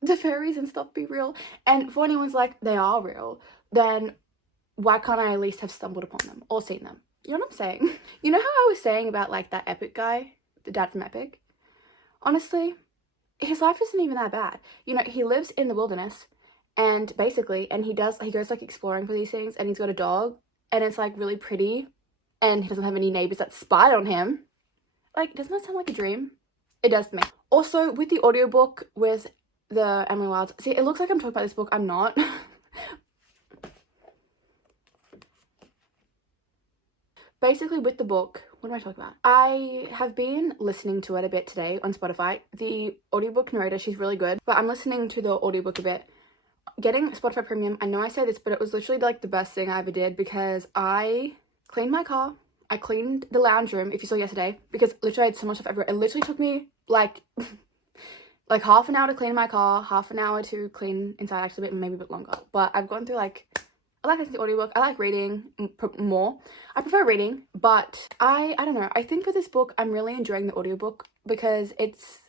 the fairies and stuff be real? And if anyone's like, they are real, then why can't I at least have stumbled upon them or seen them? You know what I'm saying? You know how I was saying about like that Epic guy, the dad from Epic? Honestly, his life isn't even that bad. You know, he lives in the wilderness, and basically, and he goes like exploring for these things, and he's got a dog, and it's like really pretty, and he doesn't have any neighbors that spy on him. Like, doesn't that sound like a dream? It does to me. Also, with the audiobook with the Emily Wilde, see, it looks like I'm talking about this book. I'm not. Basically, with the book, what am I talking about? I have been listening to it a bit today on Spotify. The audiobook narrator, she's really good, but I'm listening to the audiobook a bit. Getting Spotify Premium, I know I say this, but it was literally like the best thing I ever did, because I cleaned my car, I cleaned the lounge room, if you saw yesterday, because literally I had so much stuff everywhere. It literally took me like like half an hour to clean my car, half an hour to clean inside, actually maybe a bit longer. But I've gone through like, I like listening to audiobook, I like reading more. I prefer reading, but I don't know, I think for this book I'm really enjoying the audiobook, because it's,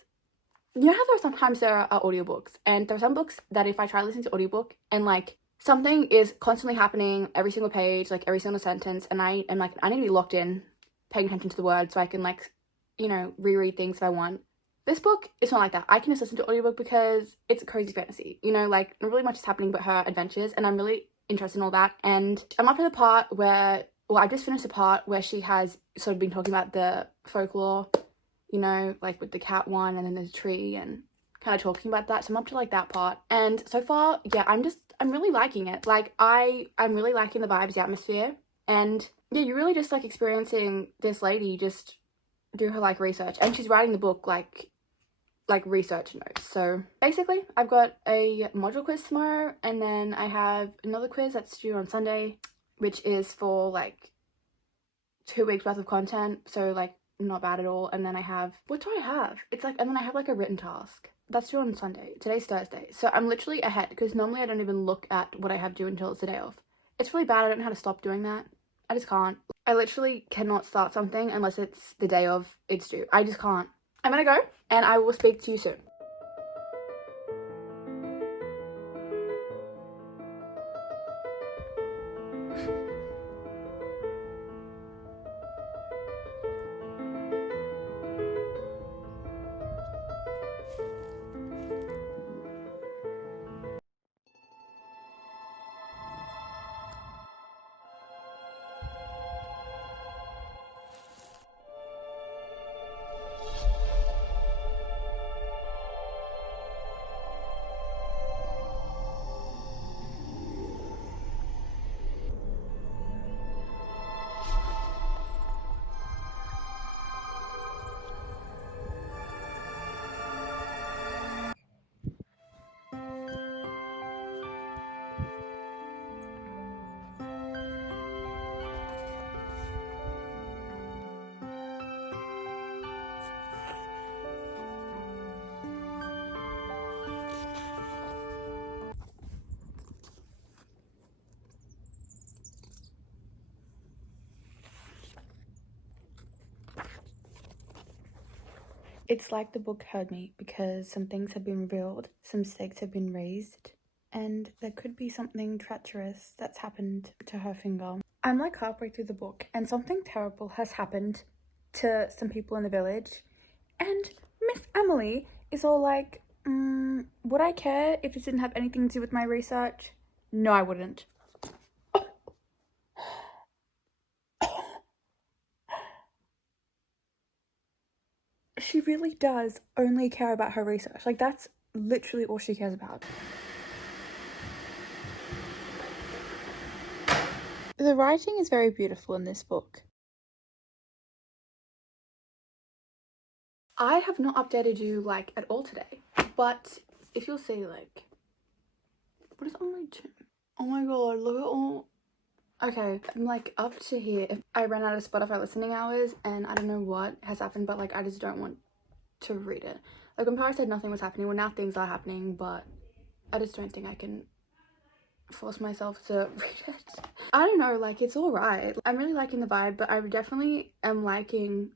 you know how sometimes there are audiobooks, and there are some books that if I try listening to audiobook and like something is constantly happening every single page, like every single sentence, and I am like, I need to be locked in, paying attention to the words so I can like, you know, reread things if I want. This book, it's not like that. I can just listen to audiobook because it's a cozy fantasy, you know, like not really much is happening but her adventures, and I'm really interested in all that. And I'm up to the part where, well, I just finished the part where she has sort of been talking about the folklore, you know, like with the cat one and then the tree, and kind of talking about that. So I'm up to like that part, and so far, yeah, I'm really liking it. Like, I'm really liking the vibes, the atmosphere, and yeah, you're really just like experiencing this lady just do her like research, and she's writing the book like research notes. So basically, I've got a module quiz tomorrow, and then I have another quiz that's due on Sunday, which is for like 2 weeks worth of content, so like not bad at all. And then I have, what do I have? It's like, and then I have like a written task that's due on Sunday. Today's Thursday, so I'm literally ahead, because normally I don't even look at what I have due until it's the day off. It's really bad. I don't know how to stop doing that. I just can't. I literally cannot start something unless it's the day of it's due. I just can't. I'm gonna go, and I will speak to you soon. It's like the book heard me because some things have been revealed, some stakes have been raised, and there could be something treacherous that's happened to her finger. I'm like halfway through the book and something terrible has happened to some people in the village, and Miss Emily is all like, would I care if this didn't have anything to do with my research? No, I wouldn't. She really does only care about her research. Like, that's literally all she cares about. The writing is very beautiful in this book. I have not updated you, like, at all today. But if you'll see, like, what is on my chin? Oh my god, look at all. Okay, I'm like up to here. I ran out of Spotify listening hours and I don't know what has happened, but like I just don't want to read it. Like when Paris said nothing was happening, well now things are happening, but I just don't think I can force myself to read it. I don't know, like it's alright. I'm really liking the vibe, but I definitely am liking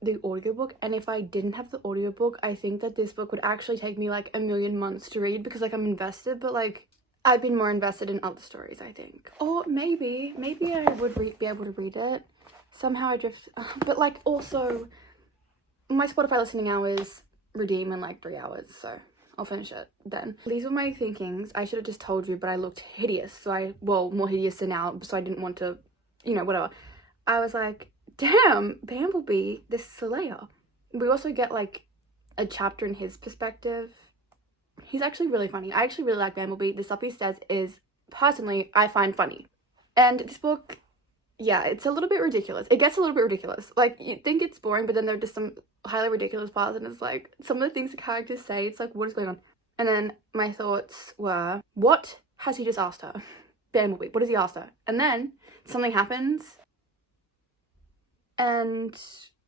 the audiobook, and if I didn't have the audiobook, I think that this book would actually take me like a million months to read because like I'm invested, but like I've been more invested in other stories, I think. Or maybe I would be able to read it. Somehow I drift, but like also my Spotify listening hours redeem in like 3 hours, so I'll finish it then. These were my thinkings. I should have just told you, but I looked hideous, so well, more hideous than now, so I didn't want to, you know, whatever. I was like, damn, Bamblebee, this Slayer. We also get like a chapter in his perspective. He's actually really funny. I actually really like Bamblebee. The stuff he says is, personally, I find funny. And this book, yeah, it's a little bit ridiculous. It gets a little bit ridiculous. Like, you think it's boring, but then there are just some highly ridiculous parts, and it's like, some of the things the characters say, it's like, what is going on? And then my thoughts were, what has he just asked her? Bamblebee, what has he asked her? And then something happens, and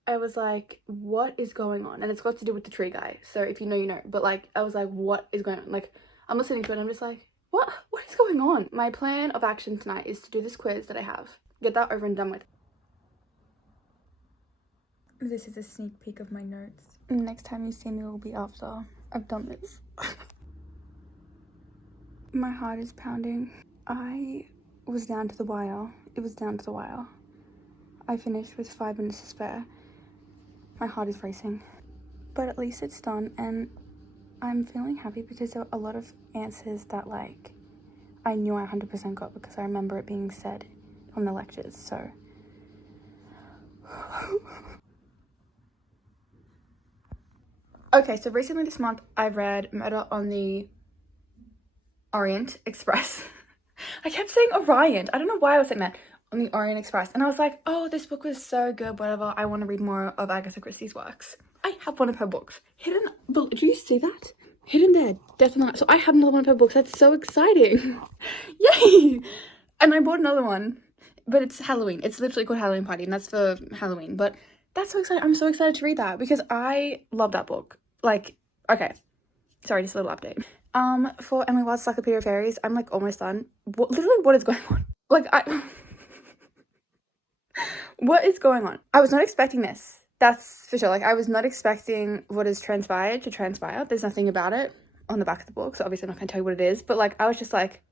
I was like, what is going on? And it's got to do with the tree guy, so if you know, you know. But like, I was like, what is going on? Like, I'm listening to it and I'm just like, what is going on? My plan of action tonight is to do this quiz that I have, get that over and done with. This is a sneak peek of my notes. Next time you see me will be after I've done this. My heart is pounding. I was down to the wire. It was down to the wire. I finished with 5 minutes to spare. My heart is racing. But at least it's done, and I'm feeling happy because there were a lot of answers that, like, I knew I 100% got because I remember it being said on the lectures, so. Okay, so recently this month I read Murder on the Orient Express. I kept saying Orient. I don't know why I was saying that. On the Orient Express, and I was like, oh, this book was so good, whatever, I want to read more of Agatha Christie's works. I have one of her books hidden. Do you see that? Hidden there, Death on the Nile. So I have another one of her books. That's so exciting. Yay! And I bought another one, but it's Halloween. It's literally called Halloween Party, and that's for Halloween. But that's so exciting. I'm so excited to read that because I love that book. Like, okay, sorry, just a little update. For Emily Wild's Encyclopedia of Fairies, I'm like almost done. Literally, what is going on? Like, what is going on? I was not expecting this. That's for sure. Like, I was not expecting what has transpired to transpire. There's nothing about it on the back of the book, so obviously I'm not going to tell you what it is. But, like, I was just like,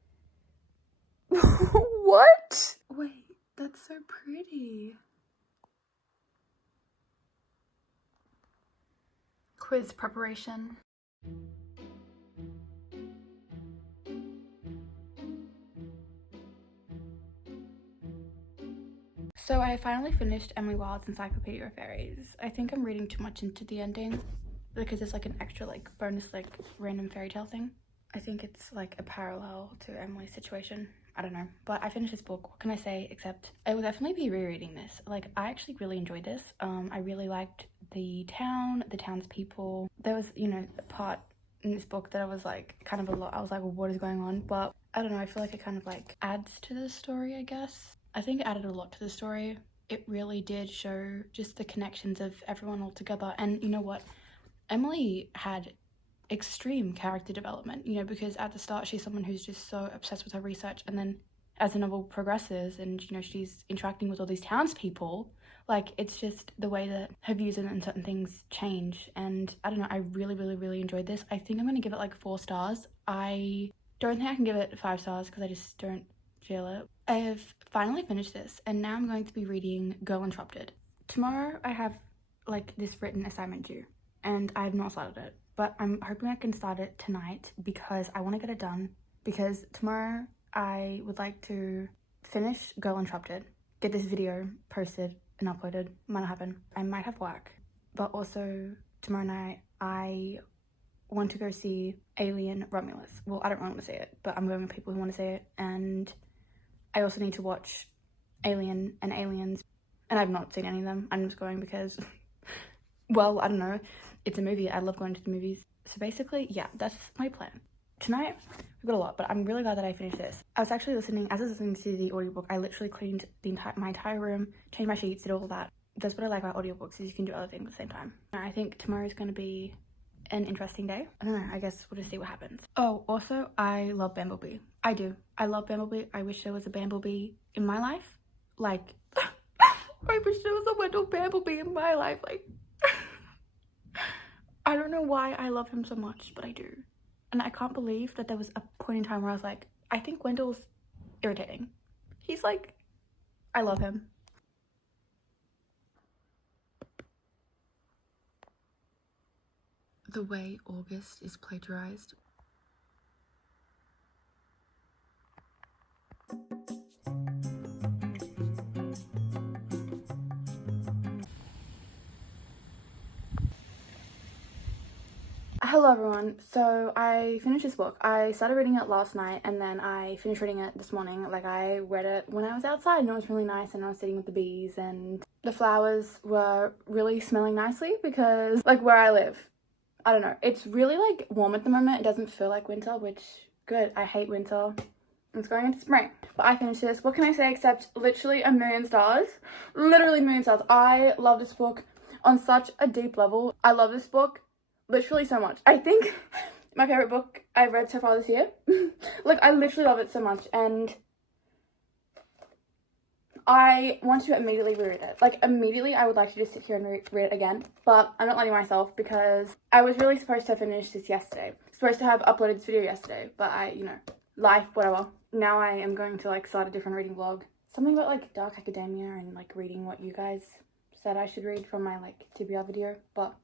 what? Wait, that's so pretty. Quiz preparation. So I finally finished Emily Wild's Encyclopedia of Fairies. I think I'm reading too much into the ending because it's like an extra like bonus like random fairy tale thing. I think it's like a parallel to Emily's situation. I don't know, but I finished this book. What can I say except I will definitely be rereading this. Like, I actually really enjoyed this. I really liked the town, the townspeople. There was, you know, a part in this book that I was like kind of a lot. I was like, well, what is going on? But I don't know, I feel like it kind of like adds to the story, I guess. I think it added a lot to the story. It really did show just the connections of everyone all together. And you know what? Emily had extreme character development, you know, because at the start she's someone who's just so obsessed with her research, and then as the novel progresses and, you know, she's interacting with all these townspeople, like, it's just the way that her views on certain things change. And I don't know, I really, really, really enjoyed this. I think I'm going to give it like 4 stars. I don't think I can give it 5 stars because I just don't feel it. I have finally finished this, and now I'm going to be reading Girl Interrupted. Tomorrow I have like this written assignment due, and I have not started it, but I'm hoping I can start it tonight because I want to get it done, because tomorrow I would like to finish Girl Interrupted, get this video posted and uploaded. Might not happen. I might have work, but also tomorrow night I want to go see Alien Romulus. Well, I don't really want to see it, but I'm going with people who want to see it, and I also need to watch Alien and Aliens, and I've not seen any of them. I'm just going because, well, I don't know, it's a movie. I love going to the movies. So basically, yeah, that's my plan. Tonight, we've got a lot, but I'm really glad that I finished this. I was actually listening, as I was listening to the audiobook, I literally cleaned my entire room, changed my sheets, did all of that. That's what I like about audiobooks, is you can do other things at the same time. I think tomorrow's going to be an interesting day. I don't know, I guess we'll just see what happens. Oh, also, I love Bumblebee. I do. I love Bumblebee. I wish there was a Bumblebee in my life. Like, I wish there was a Wendell Bumblebee in my life. Like, I don't know why I love him so much, but I do. And I can't believe that there was a point in time where I was like, I think Wendell's irritating. He's like, I love him. The way August is plagiarized. Hello everyone, so I finished this book. I started reading it last night and then I finished reading it this morning. Like, I read it when I was outside and it was really nice, and I was sitting with the bees and the flowers were really smelling nicely because, like, where I live, I don't know, it's really like warm at the moment. It doesn't feel like winter, which, good. I hate winter. It's going into spring. But I finished this. What can I say except literally a million stars? Literally a million stars. I love this book on such a deep level. I love this book literally so much. I think my favorite book I've read so far this year. Like, I literally love it so much, and I want to immediately reread it. Like, immediately I would like to just sit here and read it again, but I'm not letting myself because I was really supposed to finish this yesterday. Supposed to have uploaded this video yesterday, but you know, life, whatever. Now I am going to like start a different reading vlog. Something about like dark academia and like reading what you guys said I should read from my like TBR video, but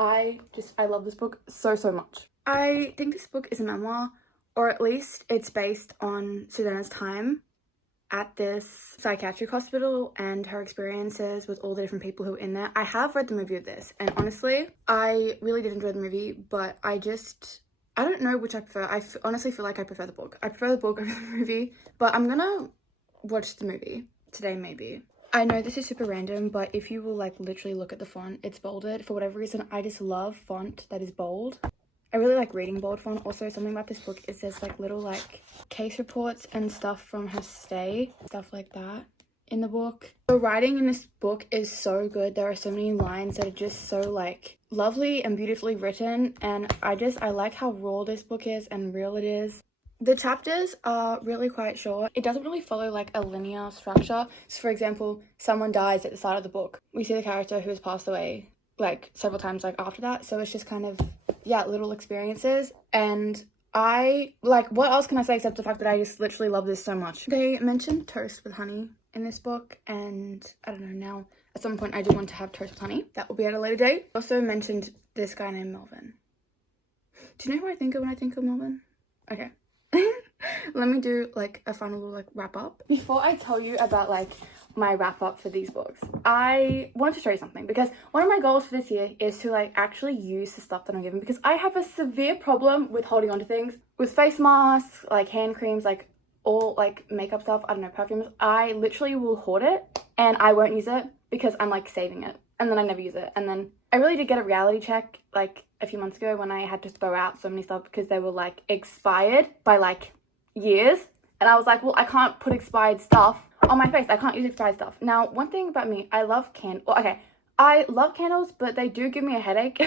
I love this book so much. I think this book is a memoir, or at least it's based on Susanna's time at this psychiatric hospital and her experiences with all the different people who are in there. I have read the movie of this, and honestly, I really did enjoy the movie, but I don't know which I prefer. I honestly feel like I prefer the book. I prefer the book over the movie, but I'm gonna watch the movie today maybe. I know this is super random, but if you will like literally look at the font, it's bolded. For whatever reason, I just love font that is bold. I really like reading bold font. Also, something about this book is there's like little like case reports and stuff from her stay, stuff like that in the book. The writing in this book is so good. There are so many lines that are just so like lovely and beautifully written, and I like how raw this book is and real it is. The chapters are really quite short. It doesn't really follow like a linear structure. So for example, someone dies at the start of the book. We see the character who has passed away like several times like after that. So it's just kind of, yeah, little experiences. And I like, what else can I say except the fact that I just literally love this so much. They mentioned toast with honey in this book, and I don't know, now at some point I do want to have toast with honey. That will be at a later date. Also mentioned this guy named Melvin. Do you know who I think of when I think of Melvin? Okay. Let me do like a final little like wrap up. Before I tell you about like my wrap up for these books, I want to show you something, because one of my goals for this year is to like actually use the stuff that I'm given, because I have a severe problem with holding on to things. With face masks, like hand creams, like all like makeup stuff, I don't know, perfumes, I literally will hoard it and I won't use it because I'm like saving it, and then I never use it. And then I really did get a reality check like a few months ago when I had to throw out so many stuff because they were like expired by like years, and I was like, well, I can't put expired stuff on my face. I can't use expired stuff. Now, one thing about me, I love I love candles, but they do give me a headache.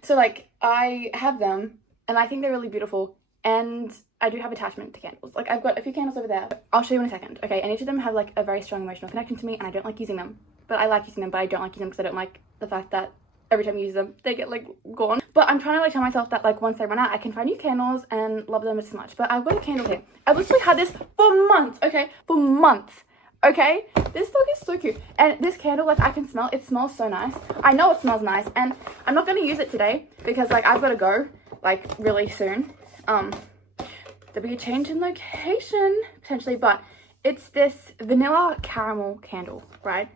So like I have them and I think they're really beautiful, and I do have attachment to candles. Like, I've got a few candles over there. I'll show you in a second, okay? And each of them have like a very strong emotional connection to me, and I don't like using them. But I like using them, but I don't like using them because I don't like the fact that every time you use them, they get like gone. But I'm trying to like tell myself that like once they run out, I can find new candles and love them as much. But I've got a candle here. I've literally had this for months, okay? For months. Okay, this book is so cute, and this candle, like, I can smell it smells so nice. I know it smells nice, and I'm not going to use it today because like I've got to go like really soon. There'll be a change in location potentially, but it's this vanilla caramel candle, right?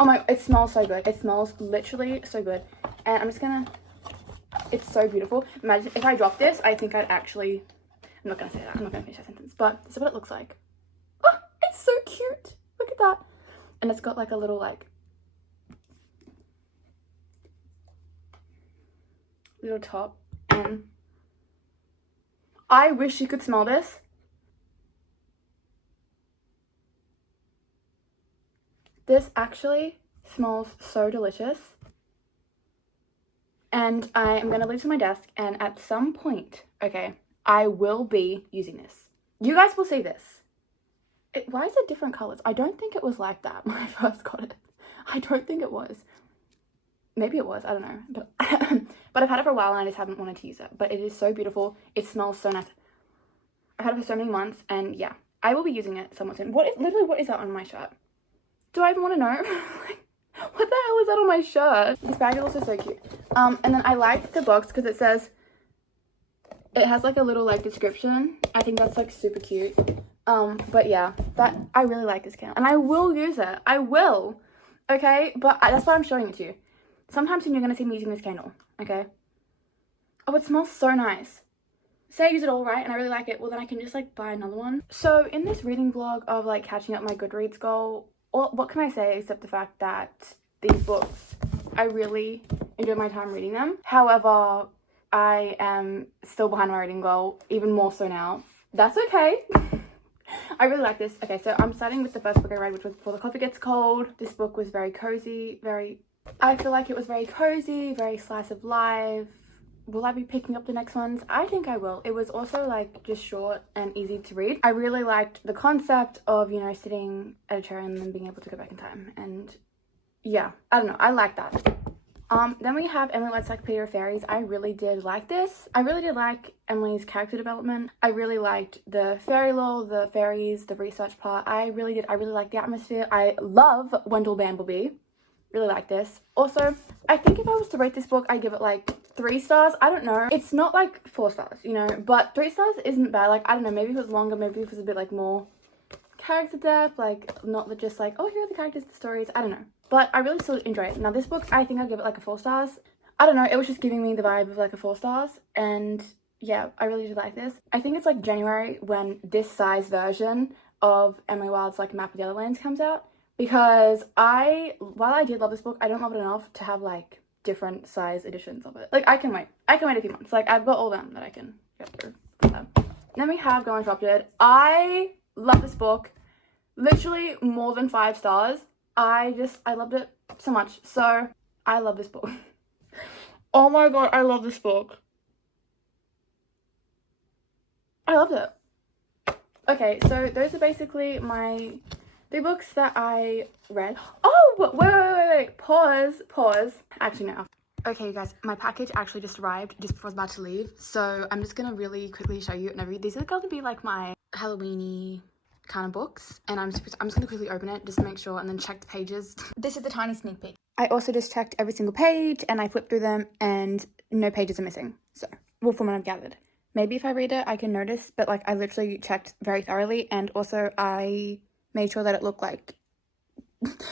Oh my, it smells so good. It smells literally so good, and I'm just gonna, it's so beautiful. Imagine if I dropped this, I think I'd actually, I'm not gonna say that, I'm not gonna finish that sentence, but this is what it looks like. It's so cute. Look at that. And it's got like a little like little top, and I wish you could smell this. This actually smells so delicious. And I am going to leave it on my desk, and at some point, okay, I will be using this. You guys will see this. Why is it different colors? I don't think it was like that when I first got it. I don't think it was. Maybe it was, I don't know. But, but I've had it for a while and I just haven't wanted to use it. But it is so beautiful. It smells so nice. I've had it for so many months, and yeah, I will be using it somewhat soon. Literally, what is that on my shirt? Do I even want to know? What the hell is that on my shirt? This bag is also so cute. And then I like the box because it says, it has like a little like description. I think that's like super cute. But yeah, I really like this candle, and I will use it. I will, okay? But that's why I'm showing it to you. Sometimes when you're going to see me using this candle, okay? Oh, it smells so nice. Say I use it all right, and I really like it, well then I can just like buy another one. So in this reading vlog of like catching up my Goodreads goal, what can I say except the fact that these books, I really enjoy my time reading them. However, I am still behind my reading goal, even more so now. That's okay. I really like this. Okay, so I'm starting with the first book I read, which was Before the Coffee Gets Cold. This book was very cozy, I feel like it was very cozy, very slice of life. Will I be picking up the next ones? I think I will. It was also like just short and easy to read. I really liked the concept of, you know, sitting at a chair and then being able to go back in time. And yeah, I don't know. I like that. Then we have Emily White's Encyclopedia of Fairies. I really did like this. I really did like Emily's character development. I really liked the fairy lore, the fairies, the research part. I really did. I really liked the atmosphere. I love Wendell Bamblebee. Really like this. Also, I think if I was to rate this book, I'd give it like 3 stars. I don't know. It's not like 4 stars, you know, but 3 stars isn't bad. Like, I don't know, maybe if it was longer, maybe if it was a bit like more character depth, like not just like, oh, here are the characters, the stories. I don't know. But I really still enjoy it. Now this book, I think I'd give it like a 4 stars. I don't know, it was just giving me the vibe of like a 4 stars. And yeah, I really did like this. I think it's like January when this size version of Emily Wilde's like Map of the Other Lands comes out. Because while I did love this book, I don't love it enough to have like different size editions of it. Like, I can wait a few months. Like, I've got all them that I can get through from them. Then we have Go Uninterrupted. I love this book. Literally more than 5 stars. I loved it so much. So I love this book. Oh my god, I love this book. I loved it. Okay, so those are basically my 3 books that I read. Oh, wait. Pause. Actually, no. Okay, you guys, my package actually just arrived just before I was about to leave. So I'm just going to really quickly show you. And these are going to be like my Halloween-y kind of books. And I'm just going to quickly open it just to make sure and then check the pages. This is the tiny sneak peek. I also just checked every single page and I flipped through them and no pages are missing. So, well, from what I've gathered. Maybe if I read it, I can notice. But like, I literally checked very thoroughly. And also I made sure that it looked like,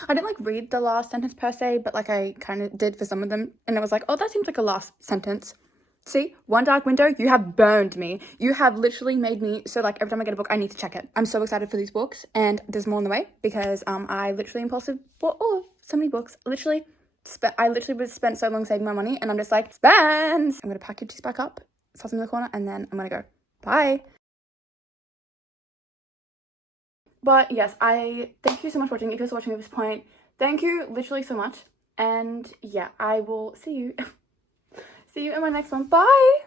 I didn't like read the last sentence per se, but like I kind of did for some of them, and it was like, oh, that seems like a last sentence. See, one dark window, you have burned me. You have literally made me so like every time I get a book, I need to check it. I'm so excited for these books, and there's more on the way because I literally impulsive bought so many books. I literally spent so long saving my money, and I'm just like, spend. I'm gonna package these back up, toss them in the corner, and then I'm gonna go. Bye. But yes, I thank you so much for watching. If you're still watching at this point, thank you literally so much. And yeah, I will see you in my next one. Bye!